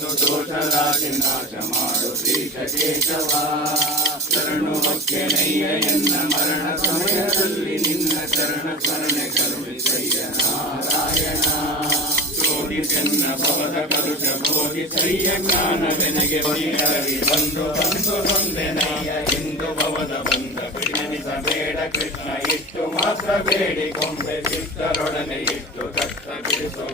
ಸುತೋಷರಾಜನಾಶ ಮಾಡು ಶ್ರೀಷ ಕೇಶವ ಶರಣು ಹೊಕ್ಕೆನಯ್ಯ ಎನ್ನ ಮರಣ ಸಮಯದಲ್ಲಿ ನಿನ್ನ ಚರಣ ಕರುಣೆ ಕರುಣಿಸಯ್ಯ ನಾರಾಯಣ ಚೆನ್ನ ಭವದ ಕರುಷ ಜ್ಞಾನ ಜ್ಞಾನವೆನಗೆ ಬಲಿಗರವಿ ಬಂದು ಬಂದು ಬಂದೆನಯ್ಯ ಎಂದು ಭವದ ಬಂದ ಬೇಡ ಕೃಷ್ಣ ಇಷ್ಟು ಮಾತ್ರ ಬೇಡಿ ಕೊಂಬೆ ಚಿತ್ತರೊಡನೆ ಇಷ್ಟು ಕಷ್ಟ ಬಿಡಿಸು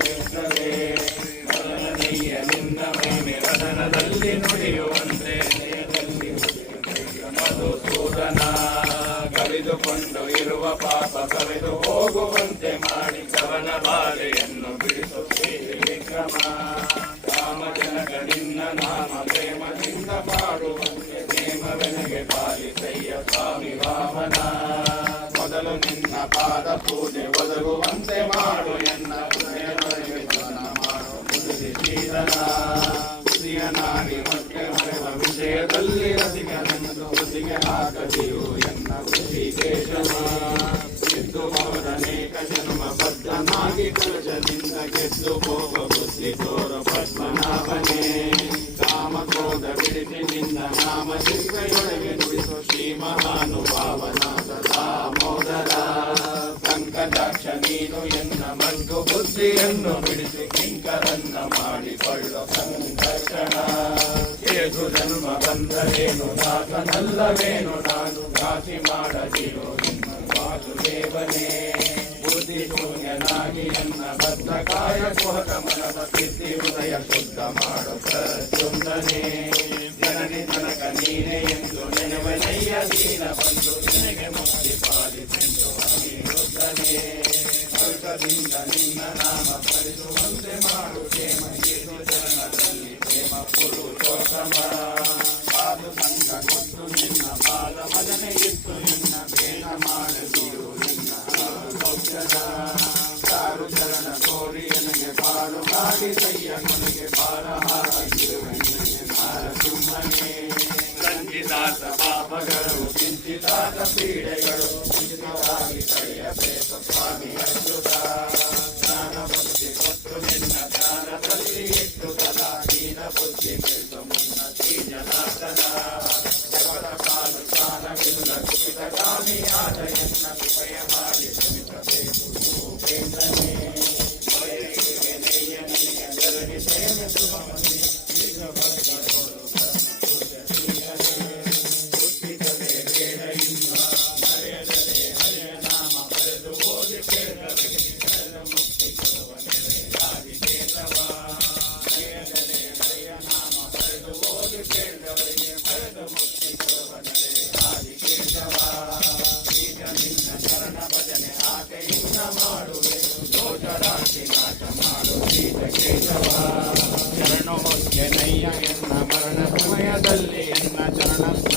ಪಾಪ ಕವೆದು ಹೋಗುವಂತೆ ಮಾಡಿ ಕವನ ಬಾಲೆಯನ್ನು ಬಿಡಿಸು ಕ್ರಮ ರಾಮಜನಕ ನಿನ್ನ ನಾಮ ಪ್ರೇಮದಿಂದ ಪಾಡುವಂತೆ ಪ್ರೇಮವೆನಗೆ ಪಾಲಿಸಯ್ಯ ಸ್ವಾಮಿ ವಾಮನ ಮೊದಲು ನಿನ್ನ ಪಾದ ಪೂಜೆ ಒದಗುವಂತೆ ಮಾಡು ಎನ್ನ ಹೃದಯದೊಳಗೆ ದಾನ ಮಾಡು ಮುದುರಿ ಶೀತಲ ಹುಸಿಯ ನಾರಿ ಮತ್ತೆ ಮರೆವ ವಿಷಯದಲ್ಲಿ ರಸಿಗನೆಂದು ಹುಸಿಗೆ ಹಾರ ತ್ಯಾಗಿ ಕಲಜದಿಂದ ಗೆದ್ದು ಹೋಗ ಬುದ್ಧಿ ತೋರ ಪದ್ಮನಾಭನೇ ಕಾಮ ಕ್ರೋಧ ಬಿಡಿಸಿ ನಿನ್ನ ನಾಮ ಸಿಂಹೆಯೊಳಗೆ ನುಡಿಸು ಶ್ರೀ ಮಹಾನುಭಾವನ ಸದಾ ಮೋದರ ಸಂಕಟಾಕ್ಷ ನೀನು ಎನ್ನ ಮಗ್ಗು ಬುದ್ಧಿಯನ್ನು ಬಿಡಿಸಿ ಕಿಂಕರನ್ನ ಮಾಡಿಕೊಳ್ಳೋ ಸಂಕರ್ಷಣ ಏಸು ಜನ್ಮ ಬಂದರೇನು ನಾಥನಲ್ಲವೇನು ನಾನು ಕಾಸಿ ಮಾಡದಿರೋ ನಿನ್ನ ದೇವನೇ ಚನ್ನಬದ್ಧಕಾಯ ಕುಹಕ ಮನವಸಿದ್ಧಿ ಉದಯ ಶುದ್ಧ ಮಾಡು ಪ್ರತ್ಯುಂದನೆ ಜನನಿ ತನಕ ನೀನೆ ಎಂದು ನೆನವನಯ್ಯ ದೀನ ಬಂದು ನಿನಗೆ ಮಾಡಿ ಪಾಲಿ ಸೆಂಟು ಅಭಿವೃದ್ಧನೆ ಸ್ವಲ್ಪದಿಂದ ನಿನ್ನ ನಾಮ ಪರಿಸುವಂತೆ ಮಾಡು ಕ್ಷೇಮ ಇದು ಜನದಲ್ಲಿ ಪ್ರೇಮ ಕುರು ತೋಷಮ ಸಾಧು ಸಂಘ ಕೊಟ್ಟು ನಿನ್ನ ಬಾಲ ಮದನೆ ಇತ್ತು ನಿನ್ನ ಬೇಗ ಮಾಡಲು ನಿನ್ನ ಔಷಧ ಸಂಚಿತಾತ ಪಾಪಗಳು ಚಿಂತಿತಾತ ಪೀಡೆಗಳು ಚಿಂತಿತಾಗಿ ಕಳೆಯಬೇ ಸ್ವಾಮಿ ಅದ್ಭುತ ಜ್ಞಾನ ಭಕ್ತಿ ಕೊಟ್ಟು ನಿನ್ನ ಜ್ಞಾನದಲ್ಲಿ ಇಟ್ಟು ತಲಾ ಎನ್ನ ಕೃಪಯ ಮಾಡಿ ಶರಣು ಎನ್ನಯ್ಯ ಎನ್ನ ಮರಣ ಸಮಯದಲ್ಲಿ ಎನ್ನ ಚರಣ